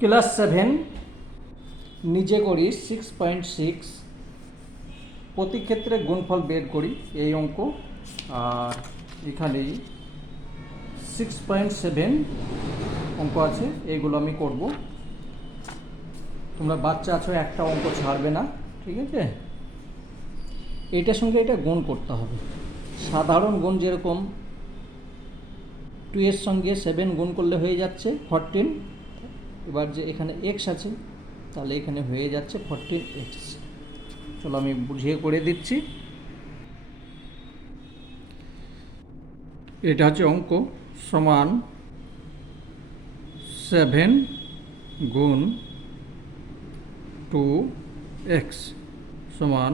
Class seven, নিজে করি six point six প্রতি ক্ষেত্রে গুণফল বের করি এই অঙ্ক। আর এখানেই সিক্স পয়েন্ট সেভেন অঙ্ক আছে এইগুলো আমি করব। তোমরা বাচ্চা আছো, একটা অঙ্ক ছাড়বে না, ঠিক আছে? এইটার সঙ্গে এটা গুণ করতে হবে। সাধারণ গুণ যেরকম টু এর সঙ্গে সেভেন গুণ করলে হয়ে যাচ্ছে ফরটিন এবার যে এখানে এক্স আছে, তাহলে এখানে হয়ে যাচ্ছে ফরটিন এক্স চলো আমি বুঝিয়ে করে দিচ্ছি। এটা হচ্ছে অঙ্ক সমান সেভেন গুণ টু এক্স সমান,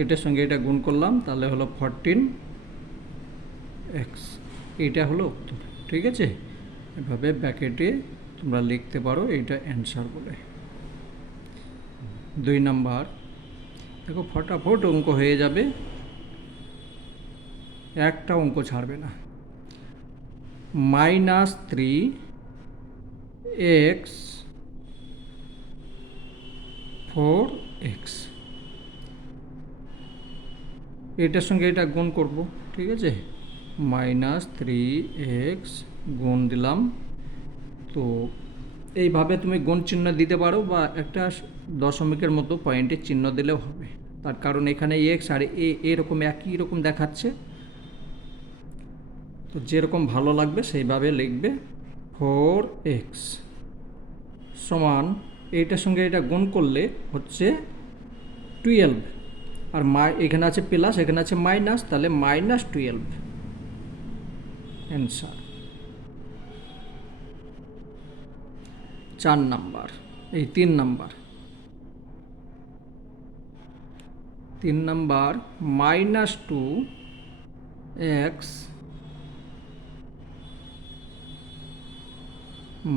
এটার সঙ্গে এটা গুণ করলাম, তাহলে হলো ফরটিন এক্স এইটা হলো উত্তর, ঠিক আছে? এভাবে ব্যাকেটে তোমরা লিখতে পারো, এইটা অ্যান্সার বলে। দুই নাম্বার, দেখো ফটাফট অঙ্ক হয়ে যাবে, একটা অঙ্ক ছাড়বে না। Minus three x four x. এটার সঙ্গে এটা গুণ করব, ঠিক আছে? মাইনাস থ্রি এক্স গুণ দিলাম তো এইভাবে তুমি গুণ চিহ্ন দিতে পারো বা একটা দশমিকের মতো পয়েন্টের চিহ্ন দিলেও হবে। তার কারণ এখানে এক্স আর এ এরকম একই রকম দেখাচ্ছে। তো যেরকম ভালো লাগবে সেইভাবে লিখবে ফোর এক্স সমান এইটার সঙ্গে এটা গুণ করলে হচ্ছে টুয়েলভ আর মাই এখানে আছে প্লাস এখানে আছে মাইনাস তাহলে মাইনাস টুয়েলভ অ্যান্সার চার নাম্বার এই তিন নাম্বার তিন number minus two x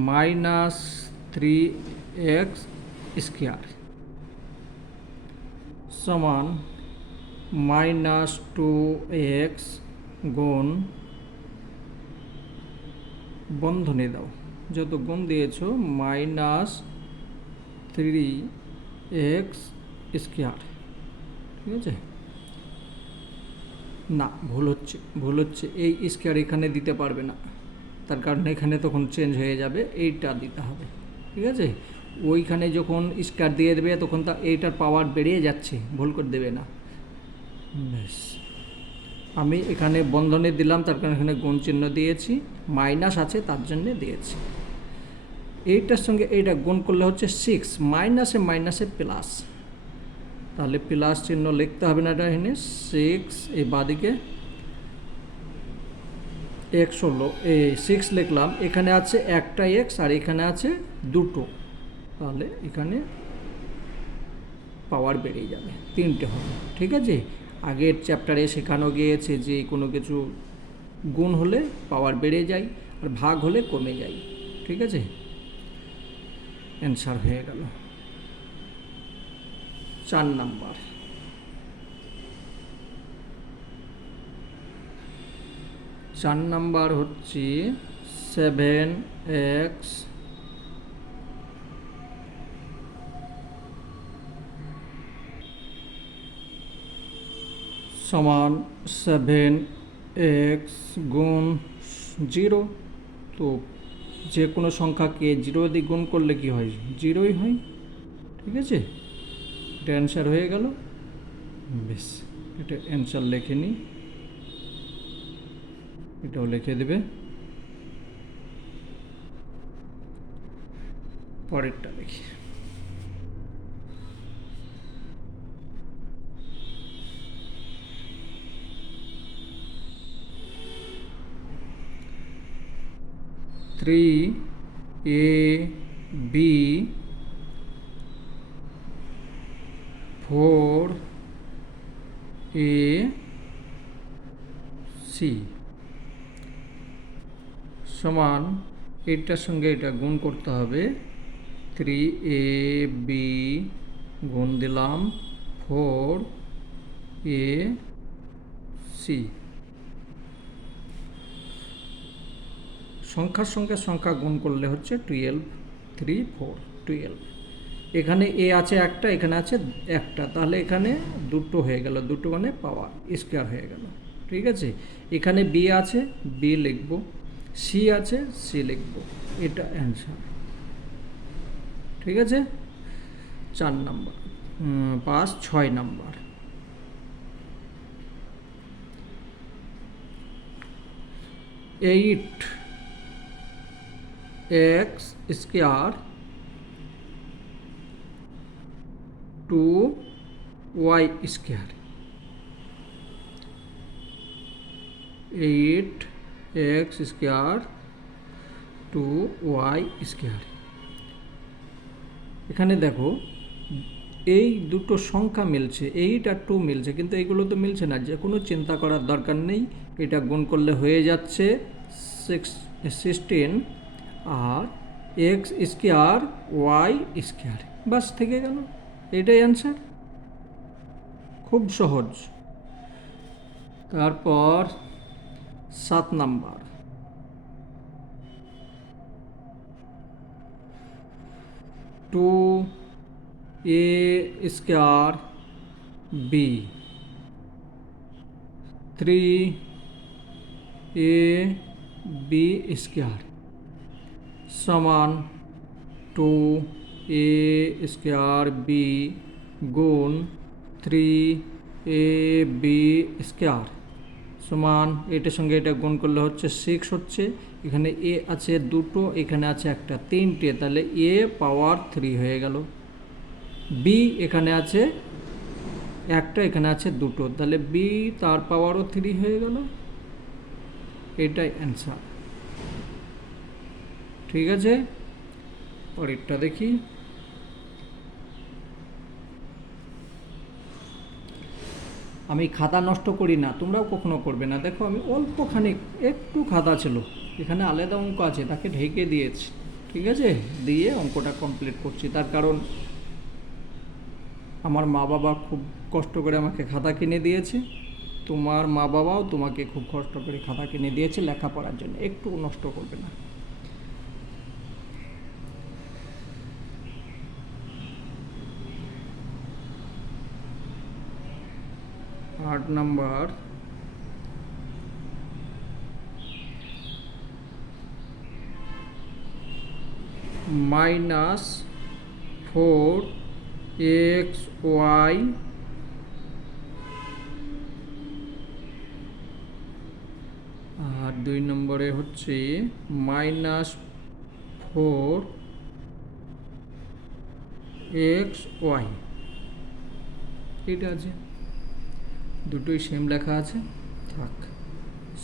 minus three x square সমান মাইনাস টু এক্স গুণ বন্ধনী দাও যত গুণ দিয়েছ, মাইনাস থ্রি এক্স স্কোয়ার ঠিক আছে? না, ভুল হচ্ছে ভুল হচ্ছে। এই স্কোয়ার এখানে দিতে পারবে না। তার কারণ এখানে তখন চেঞ্জ হয়ে যাবে, এইটা দিতে হবে। ঠিক আছে? ওইখানে যখন স্কোয়ার দিয়ে দেবে, তখন তা, এইটার পাওয়ার বেড়ে যাচ্ছে, ভুল করে দেবে না। ব্যাস। আমি এখানে বন্ধনে দিলাম, তার কারণে এখানে গুণ চিহ্ন দিয়েছি, মাইনাস আছে, তার জন্যে দিয়েছি। এইটার সঙ্গে এইটা গুণ করলে হচ্ছে সিক্স মাইনাসে মাইনাসে প্লাস তাহলে প্লাস চিহ্ন লিখতে হবে না এখানে। সিক্স এই বাদিকে এক্স হলো এই সিক্স লিখলাম। এখানে আছে একটা এক্স আর এখানে আছে দুটো। তাহলে এখানে পাওয়ার বেড়ে যাবে। তিনটে হবে, ঠিক আছে? আগের চ্যাপ্টারে শেখানো গিয়েছে যে কোনো কিছু গুণ হলে পাওয়ার বেড়ে যায় আর ভাগ হলে কমে যায়, ঠিক আছে? অ্যান্সার হয়ে গেল। চার নাম্বার। চার নাম্বার হচ্ছে সেভেন এক্স সমান সেভেন এক্স গুণ জিরো তো যে কোনো সংখ্যাকে জিরো দিয়ে গুণ করলে কি হয়? জিরোই হয়। ঠিক আছে? এটা অ্যান্সার হয়ে গেল। বেশ, এটা অ্যান্সার লেখে নিই এটাও লিখে দেবে। পরেরটা দেখি। Three a b four a c সমান এটার সঙ্গে এটা গুণ করতে হবে। থ্রি এ বি গুণ দিলাম। ফোর এ সি সংখ্যার সঙ্গে সংখ্যা গুণ করলে হচ্ছে টুয়েলভ থ্রি ফোর টুয়েলভ এখানে এ আছে একটা, এখানে আছে একটা। তাহলে এখানে দুটো হয়ে গেল। দুটো মানে পাওয়ার স্কোয়ার হয়ে গেল। ঠিক আছে? এখানে বি আছে বি লিখব। সি আছে সি লিখব। এটা অ্যান্সার ঠিক আছে? চার নাম্বার। পাঁচ, ছয় number. Eight x square two y square eight x square two y square এখানে দেখো, এই দুটো সংখ্যা মিলছে এইট আর টু মিলছে, কিন্তু এইগুলো তো মিলছে না, যে কোনো চিন্তা করার দরকার নেই। এটা গুণ করলে হয়ে যাচ্ছে সিক্স সিক্সটিন আর এক্স স্কোয়ার ওয়াই স্কোয়ার বাস থেকে গেল এটাই অ্যান্সার খুব সহজ তারপর সাত number two A square B three A B square সমান টু এ স্কোয়ার বি গুণ থ্রি এ বি স্কোয়ার। সমান এটার সঙ্গে এটা গুণ করলে হচ্ছে সিক্স হচ্ছে। এখানে এ আছে দুটো, এখানে আছে একটা, তিনটে। তাহলে এ পাওয়ার থ্রি হয়ে গেল। বি এখানে আছে একটা, এখানে আছে দুটো। তাহলে বি তার পাওয়ারও থ্রি হয়ে গেল। এটাই অ্যান্সার ঠিক আছে? পরেরটা দেখি। আমি খাতা নষ্ট করি না, তোমরাও কখনো করবে না। দেখো, আমি অল্পখানি একটু খাতা ছিল। এখানে আলাদা অঙ্ক আছে, তাকে ঢেকে দিয়েছি। ঠিক আছে? দিয়ে অঙ্কটা কমপ্লিট করছি। তার কারণ আমার মা বাবা খুব কষ্ট করে আমাকে খাতা কিনে দিয়েছে। তোমার মা বাবাও তোমাকে খুব কষ্ট করে খাতা কিনে দিয়েছে লেখাপড়ার জন্য। একটু নষ্ট করবে না। আট number minus four X Y আর দুই নম্বরে হচ্ছে মাইনাস ফোর এক্স ওয়াই। এটা আছে। দুটোই সেম লেখা আছে। থাক।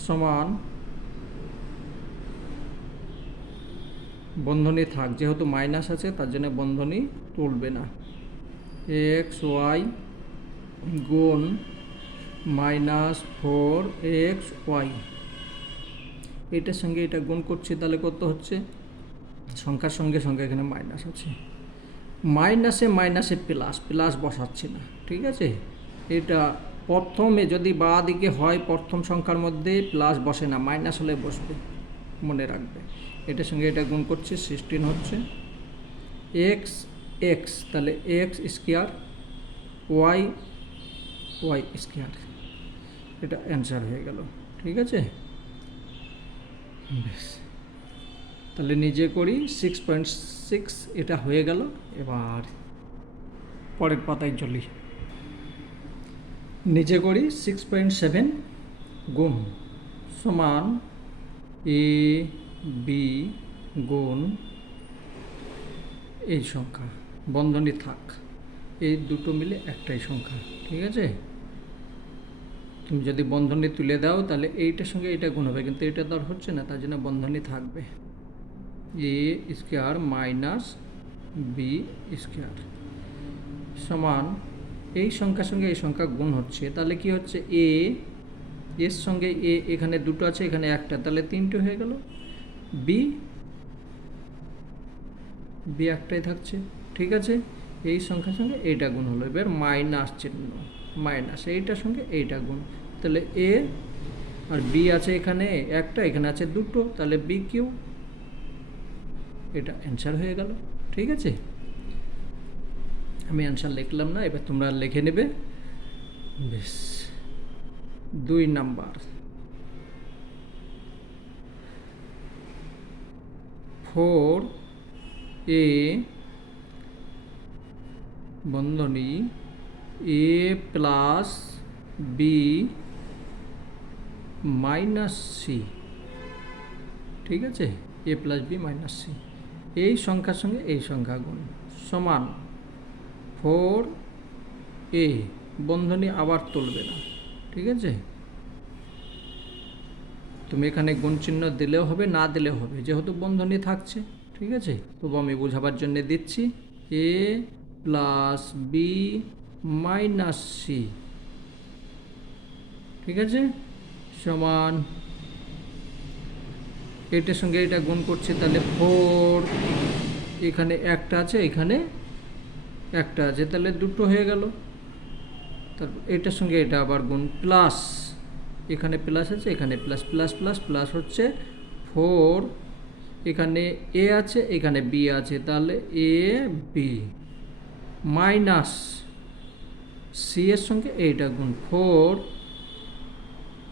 সমান বন্ধনী থাক। যেহেতু মাইনাস আছে, তার জন্য বন্ধনী তুলবে না। এক্স ওয়াই গুণ মাইনাস ফোর এক্স ওয়াই এটার সঙ্গে এটা গুণ করছি, তাহলে কত হচ্ছে? সংখ্যার সঙ্গে সঙ্গে এখানে মাইনাস আছে। মাইনাসে মাইনাসে প্লাস প্লাস বসাচ্ছি না। ঠিক আছে? এটা প্রথমে যদি বা দিকে হয় প্রথম সংখ্যার মধ্যে প্লাস বসে না মাইনাস হলে বসবে, মনে রাখবে। এটার সঙ্গে এটা গুণ করছে সিক্সটিন হচ্ছে। এক্স এক্স তাহলে X square Y Y square এটা অ্যান্সার হয়ে গেল, ঠিক আছে? তাহলে নিজে করি সিক্স পয়েন্ট সিক্স এটা হয়ে গেল, এবার পরের পাতায় চলি। নিজে করি সিক্স পয়েন্ট সেভেন গুণ সমান এ বি গুণ এই সংখ্যা। বন্ধনী থাক। এই দুটো মিলে একটাই সংখ্যা, ঠিক আছে? তুমি যদি বন্ধনী তুলে দাও, তাহলে এইটার সঙ্গে এটা গুণ হবে, কিন্তু এটা তো আর হচ্ছে না, তার জন্য বন্ধনী থাকবে। A square minus B square সমান এই সংখ্যার সঙ্গে এই সংখ্যা গুণ হচ্ছে, তাহলে কি হচ্ছে? এ এর সঙ্গে এ এখানে দুটো আছে, এখানে একটা, তাহলে তিনটে হয়ে গেল। বি বি একটাই থাকছে, ঠিক আছে? এই সংখ্যার সঙ্গে এইটা গুণ হলো, এবার মাইনাস চিহ্ন মাইনাস এইটার সঙ্গে এইটা গুণ। তাহলে এ আর বি আছে এখানে, একটা, এখানে আছে দুটো, তাহলে বি কিউ? এটা অ্যান্সার হয়ে গেল, ঠিক আছে? আমি অ্যান্সার লিখলাম না, এবার তোমরা লিখে নেবে। বেশ। দুই নাম্বার। ফোর এ বন্ধনী A plus B minus C. ঠিক আছে? A plus B minus C. এই সংখ্যার সঙ্গে এই সংখ্যা গুণ। সমান। ফোর এ বন্ধনী আবার তুলবে না, ঠিক আছে? তুমি এখানে গুণ চিহ্ন দিলেও হবে, না দিলেও হবে, যেহেতু বন্ধনী থাকছে, ঠিক আছে? তবু আমি বোঝাবার জন্য দিচ্ছি, A plus B minus C, ঠিক আছে? সমান, এটার সঙ্গে এটা গুণ করছে তাহলে ফোর, এখানে একটা আছে, এখানে একটা আছে, তাহলে দুটো হয়ে গেল। তারপর এটার সঙ্গে এটা আবার গুণ প্লাস এখানে প্লাস আছে, এখানে প্লাস প্লাস প্লাস প্লাস হচ্ছে ফোর এখানে এ আছে, এখানে বি আছে, তাহলে এ বি মাইনাস সি এর সঙ্গে এইটা গুণ ফোর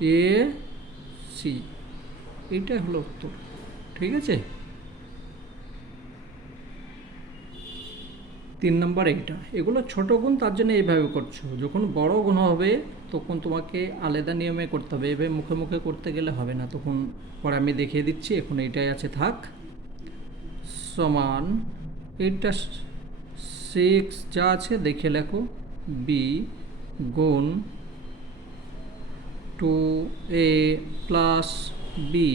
এ সি এইটাই হলো উত্তর, ঠিক আছে? তিন নম্বর এইটা। এগুলো ছোট গুণ, তার জন্য এইভাবে করছ। যখন বড় গুণ হবে, তখন তোমাকে আলাদা নিয়মে করতে হবে। এভাবে মুখে মুখে করতে গেলে হবে না। তখন পরে আমি দেখিয়ে দিচ্ছি, এখন এইটাই আছে, থাক। সমান এইটা সিক্স যা আছে, দেখে লেখো। বি গুণ টু এ প্লাস বি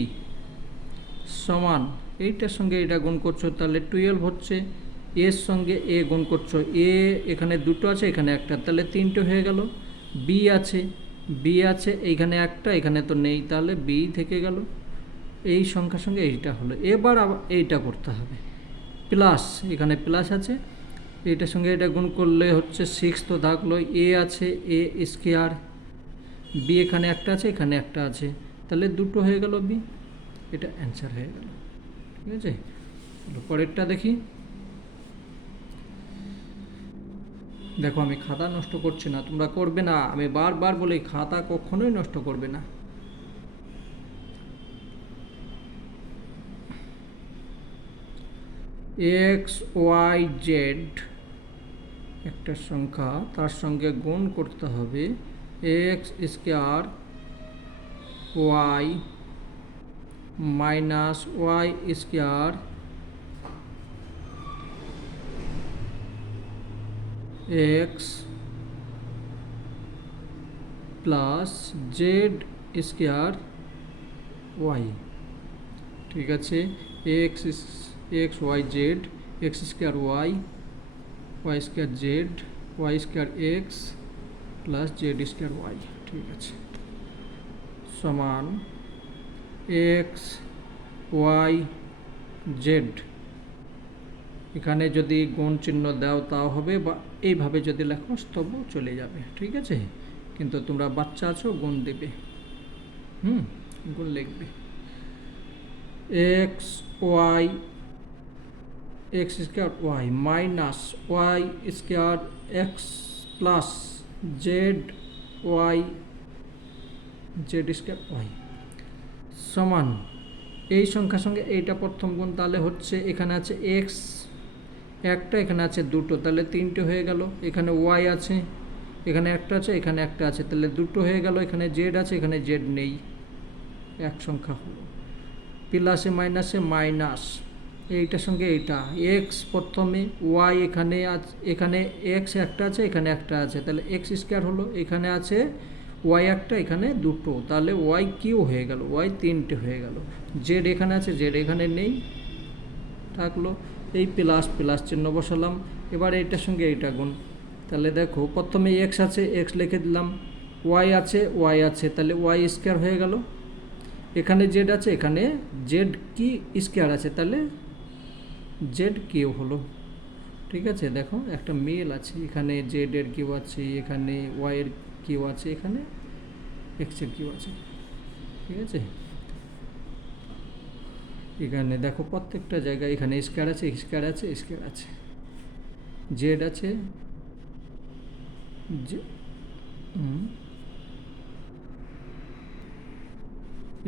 সমান। এইটার সঙ্গে এটা গুণ করছ, তাহলে টুয়েলভ হচ্ছে। এর সঙ্গে এ গুণ করছ। এ এখানে দুটো আছে, এখানে একটা। তাহলে তিনটে হয়ে গেল। বি আছে। বি আছে, এইখানে একটা, এখানে তো নেই। তাহলে বি থেকে গেল। এই সংখ্যার সঙ্গে এইটা হলো। এবার আবার এইটা করতে হবে। প্লাস, এখানে প্লাস আছে। এইটার সঙ্গে এটা গুণ করলে হচ্ছে সিক্স তো থাকল এ আছে এ স্কেয়ার বি এখানে একটা আছে, এখানে একটা আছে। তাহলে দুটো হয়ে গেল বি এটা অ্যান্সার হয়ে গেল। ঠিক আছে? পরেরটা দেখি। দেখো, আমি খাতা নষ্ট করছি না, তোমরা করবে না। আমি বারবার বলি, খাতা কখনোই নষ্ট করবে না। এক্স ওয়াই জেড একটা সংখ্যা, তার সঙ্গে গুণ করতে হবে। X square Y minus Y square X plus Z square Y ঠিক আছে? X X Y Z X square Y Y square Z Y square X plus Z square Y ঠিক আছে? সমান এক্স ওয়াই জেড এখানে যদি গুণ চিহ্ন দাও, তাও হবে বা এইভাবে যদি লেখো তবু চলে যাবে, ঠিক আছে? কিন্তু তোমরা বাচ্চা আছো, গুণ দেবে। হুম, গুণ লিখবে। X Y, X square Y minus Y square X plus Z Y, Z square Y সমান। এই সংখ্যার সঙ্গে এইটা প্রথম গুণ তাহলে হচ্ছে এখানে আছে এক্স একটা, এখানে আছে দুটো, তাহলে তিনটে হয়ে গেল। এখানে ওয়াই আছে, এখানে একটা আছে, এখানে একটা আছে, তাহলে দুটো হয়ে গেল। এখানে জেড আছে, এখানে জেড নেই। এক সংখ্যা হলো। প্লাসে মাইনাসে মাইনাস এইটার সঙ্গে এইটা। এক্স প্রথমে ওয়াই এখানে আছে, এখানে এক্স একটা আছে, এখানে একটা আছে। তাহলে এক্স স্কোয়ার হলো, এখানে আছে ওয়াই একটা, এখানে দুটো। তাহলে ওয়াই কিউ হয়ে গেল? ওয়াই তিনটে হয়ে গেল। জেড এখানে আছে জেড এখানে নেই। থাকল। এই প্লাস প্লাস চিহ্ন বসালাম। এবার এইটার সঙ্গে এইটা গুণ। তাহলে দেখো, প্রথমে এক্স আছে এক্স লিখে দিলাম। ওয়াই আছে ওয়াই আছে, তাহলে ওয়াই স্কোয়ার হয়ে গেল। এখানে জেড আছে, এখানে জেড কি স্কোয়ার আছে, তাহলে জেড কিউ হলো। ঠিক আছে, দেখো, একটা মেল আছে। এখানে জেড এর কিউ আছে, এখানে ওয়াই এর কিউ আছে, এখানে এক্সের কিউ আছে। ঠিক আছে? এখানে দেখো প্রত্যেকটা জায়গায় এখানে স্কোয়ার আছে স্কোয়ার আছে স্কোয়ার আছে। জেড আছে।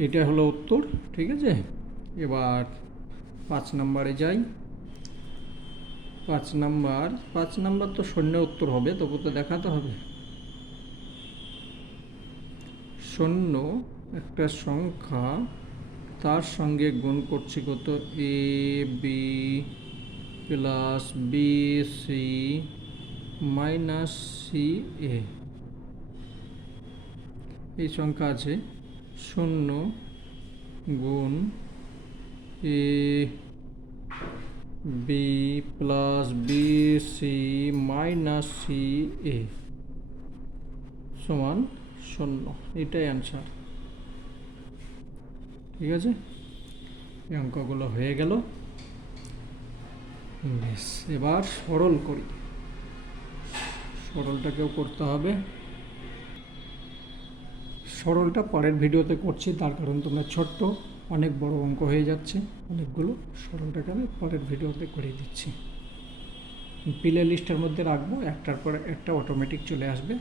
এটা হলো উত্তর, ঠিক আছে? এবার পাঁচ নম্বরে যাই। পাঁচ নাম্বার পাঁচ নাম্বার তো শূন্য উত্তর হবে, তবু তো দেখাতে হবে। শূন্য একটা সংখ্যা তার সঙ্গে গুণ করছি কত? A B plus B C minus C A এই সংখ্যা আছে শূন্য গুণ A B plus B C minus C A সমান শূন্য। এটাই অ্যান্সার ঠিক আছে? এই অঙ্কগুলো হয়ে গেল। বেশ, এবার সরল করি। সরলটাকেও করতে হবে। সরলটা পরের ভিডিওতে করছি, তার কারণ তোমরা ছোট্ট, অনেক বড় অঙ্ক হয়ে যাচ্ছে। অনেকগুলো সরলটাকে আমি পরের ভিডিওতে করে দিচ্ছি। প্লে লিস্টের মধ্যে রাখব, একটার পরে একটা অটোমেটিক চলে আসবে।